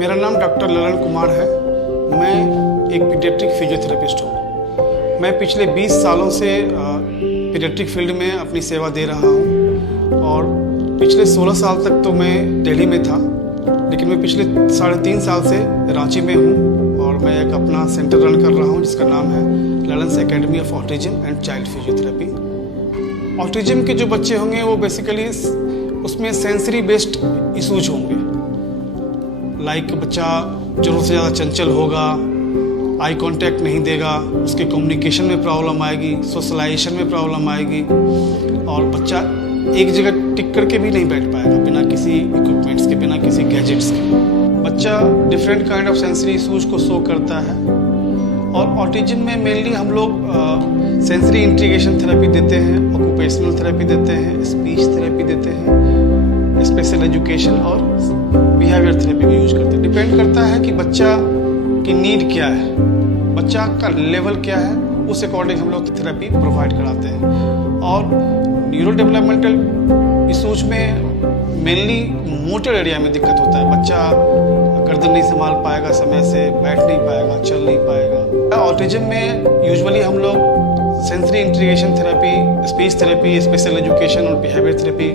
मेरा नाम डॉक्टर ललन कुमार है। मैं एक पीडियाट्रिक फिजियोथेरेपिस्ट हूँ। मैं पिछले 20 सालों से पीडियाट्रिक फील्ड में अपनी सेवा दे रहा हूँ और पिछले 16 साल तक तो मैं दिल्ली में था, लेकिन मैं पिछले 3.5 साल से रांची में हूँ और मैं एक अपना सेंटर रन कर रहा हूँ जिसका नाम है Lallan's academy of autism and child physiotherapy. Autism के जो बच्चे होंगे वो बेसिकली उसमें सेंसरी बेस्ड इशूज होंगे, लाइक बच्चा ज़रूरत से ज़्यादा चंचल होगा, आई कांटेक्ट नहीं देगा, उसके कम्युनिकेशन में प्रॉब्लम आएगी, सोशलाइजेशन में प्रॉब्लम आएगी और बच्चा एक जगह टिक करके भी नहीं बैठ पाएगा बिना किसी इक्विपमेंट्स के, बिना किसी गैजेट्स के। बच्चा different kind of sensory issues को शो करता है और ऑटिज्म में मेनली हम लोग सेंसरी इंटीग्रेशन थेरेपी देते हैं, ऑक्यूपेशनल थेरेपी देते हैं, स्पीच थेरेपी देते हैं, स्पेशल एजुकेशन और बिहेवियर थेरेपी भी यूज करते हैं। डिपेंड करता है कि बच्चा की नीड क्या है, बच्चा का लेवल क्या है, उस अकॉर्डिंग हम लोग थेरेपी प्रोवाइड कराते हैं। और न्यूरो डेवलपमेंटल इशूज में मेनली मोटर एरिया में दिक्कत होता है, बच्चा गर्दन नहीं संभाल पाएगा, समय से बैठ नहीं पाएगा, चल नहीं पाएगा। ऑटिज्म में यूजुअली हम लोग sensory integration therapy, speech therapy, special education और बिहेवियर थेरेपी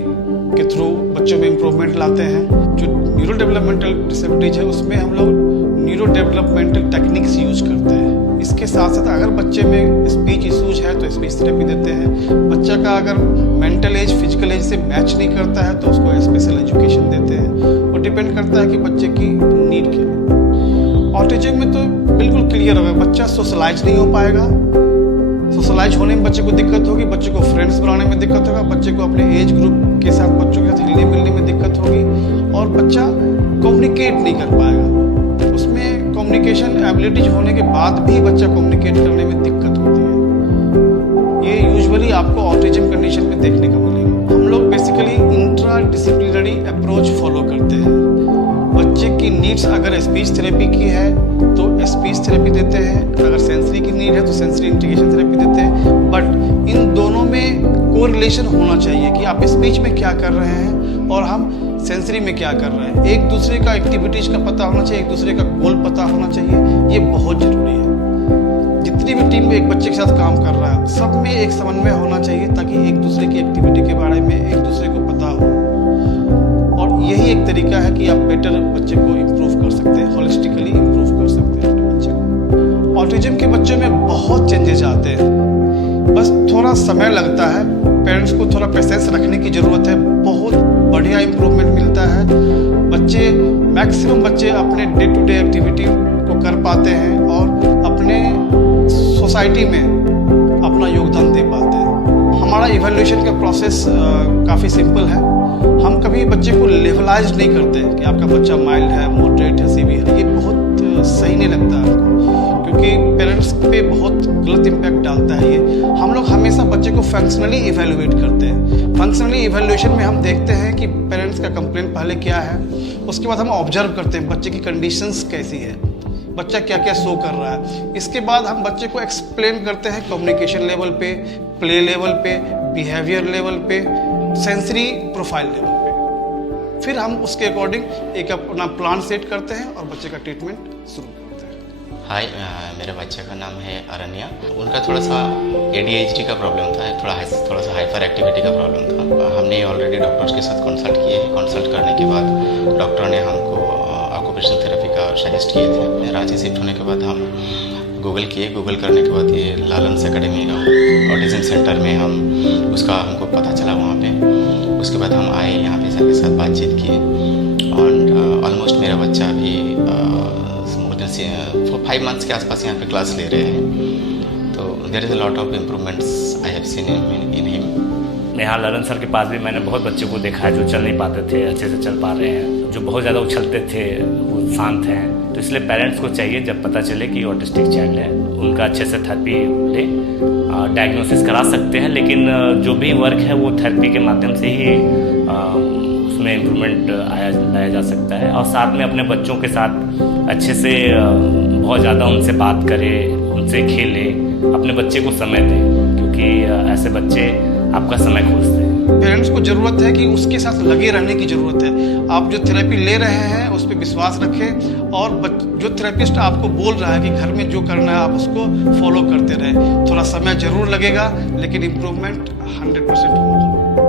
के थ्रू बच्चों में इम्प्रूवमेंट लाते हैं। जो न्यूरो डेवलपमेंटल डिसेबिलिटीज है उसमें हम लोग न्यूरो डेवलपमेंटल टेक्निक्स यूज करते हैं। इसके साथ साथ अगर बच्चे में स्पीच इशूज है तो स्पीच थेरेपी देते हैं। बच्चा का अगर मेंटल एज फिजिकल एज से मैच नहीं करता है तो उसको स्पेशल एजुकेशन देते हैं और डिपेंड करता है कि बच्चे की नीड क्या है। ऑटिज्म में तो बिल्कुल क्लियर होगा, बच्चा सोशलाइज नहीं हो पाएगा, सोशलाइज होने में बच्चे को दिक्कत होगी, बच्चे को फ्रेंड्स बनाने में दिक्कत होगा, बच्चे को अपने एज ग्रुप के साथ बच्चों के साथ हिलने मिलने में दिक्कत होगी और बच्चा कम्युनिकेट नहीं कर पाएगा। उसमें कम्युनिकेशन एबिलिटीज होने के बाद भी बच्चा कम्युनिकेट करने में दिक्कत होती है। ये यूजुअली आपको ऑटिज्म कंडीशन में देखने को मिलेगा। हम लोग basically intra disciplinary approach follow करते हैं। बच्चे की नीड्स अगर स्पीच थेरेपी की है तो स्पीच थेरेपी देते हैं, अगर सेंसरी की नीड है तो सेंसरी इंटीग्रेशन थेरेपी देते हैं। बट इन दोनों में कोरिलेशन होना चाहिए कि आप स्पीच में क्या कर रहे हैं और हम सेंसरी में क्या कर रहे हैं। एक दूसरे का एक्टिविटीज का पता होना चाहिए, एक दूसरे का गोल पता होना चाहिए, ये बहुत ज़रूरी है। जितनी भी टीम में एक बच्चे के साथ काम कर रहा है सब में एक समन्वय होना चाहिए ताकि एक दूसरे की एक्टिविटी के बारे में एक दूसरे को पता हो और यही एक तरीका है कि आप बेटर बच्चे को इम्प्रूव कर सकते हैं, होलिस्टिकली इम्प्रूव कर सकते हैं अपने बच्चे को। ऑटिज्म के बच्चों में बहुत चेंजेस आते हैं, बस थोड़ा समय लगता है, पेरेंट्स को थोड़ा पेशेंस रखने की ज़रूरत है। बहुत बढ़िया इम्प्रूवमेंट मिलता है। बच्चे मैक्सिमम बच्चे अपने डे टू डे एक्टिविटी को कर पाते हैं और अपने सोसाइटी में अपना योगदान दे पाते हैं। हमारा इवैल्यूएशन का प्रोसेस काफ़ी सिंपल है। हम कभी बच्चे को लेवलाइज नहीं करते कि आपका बच्चा माइल्ड है, मॉडरेट है, सीवियर है। ये बहुत सही नहीं लगता है क्योंकि पेरेंट्स पे बहुत गलत इम्पैक्ट डालता है ये। हम लोग हमेशा बच्चे को फंक्शनली इवैल्यूएट करते हैं। फंक्शनली इवैल्यूएशन में हम देखते हैं कि पेरेंट्स का कंप्लेंट पहले क्या है, उसके बाद हम ऑब्जर्व करते हैं बच्चे की कंडीशंस कैसी है, बच्चा क्या क्या शो कर रहा है। इसके बाद हम बच्चे को एक्सप्लेन करते हैं कम्युनिकेशन लेवल पे, प्ले लेवल पे, बिहेवियर लेवल पे, सेंसरी प्रोफाइल लेवल पे। फिर हम उसके अकॉर्डिंग एक अपना प्लान सेट करते हैं और बच्चे का ट्रीटमेंट शुरू करते हैं। हाय, मेरे बच्चे का नाम है अरण्या। उनका थोड़ा सा ADHD का प्रॉब्लम था, थोड़ा सा हाइपर एक्टिविटी का प्रॉब्लम था। हमने ऑलरेडी डॉक्टर्स के साथ कंसल्ट किए हैं। कंसल्ट करने के बाद डॉक्टर ने हमको ऑक्यूपेशनल थेरेपी का सजेस्ट किए थे। रांची शिफ्ट होने के बाद हम गूगल किए। गूगल करने के बाद ये ललन्स एकेडमी ऑटिज्म सेंटर में उसका हमको पता चला वहाँ पे। उसके बाद हम आए यहाँ पे, सर के साथ बातचीत किए और ऑलमोस्ट मेरा बच्चा अभी 5 मंथ्स के आसपास यहाँ पे क्लास ले रहे हैं। तो there is a lot of improvements I have seen in him. यहाँ ललन सर के पास भी मैंने बहुत बच्चों को देखा है जो चल नहीं पाते थे, अच्छे से चल पा रहे हैं। जो बहुत ज़्यादा उछलते थे वो शांत हैं। तो इसलिए पेरेंट्स को चाहिए जब पता चले कि ऑटिस्टिक चाइल्ड है, उनका अच्छे से थेरेपी ले, डायग्नोसिस करा सकते हैं। लेकिन जो भी वर्क है वो थेरेपी के माध्यम से ही उसमें इम्प्रूवमेंट लाया जा सकता है। और साथ में अपने बच्चों के साथ अच्छे से बहुत ज़्यादा उनसे बात करें, उनसे खेलें, अपने बच्चे को समय दें, क्योंकि ऐसे बच्चे आपका समय खोजते हैं। पेरेंट्स को ज़रूरत है कि उसके साथ लगे रहने की ज़रूरत है। आप जो थेरेपी ले रहे हैं उस पर विश्वास रखें और जो थेरेपिस्ट आपको बोल रहा है कि घर में जो करना है आप उसको फॉलो करते रहें। थोड़ा समय ज़रूर लगेगा लेकिन इम्प्रूवमेंट 100% होगा।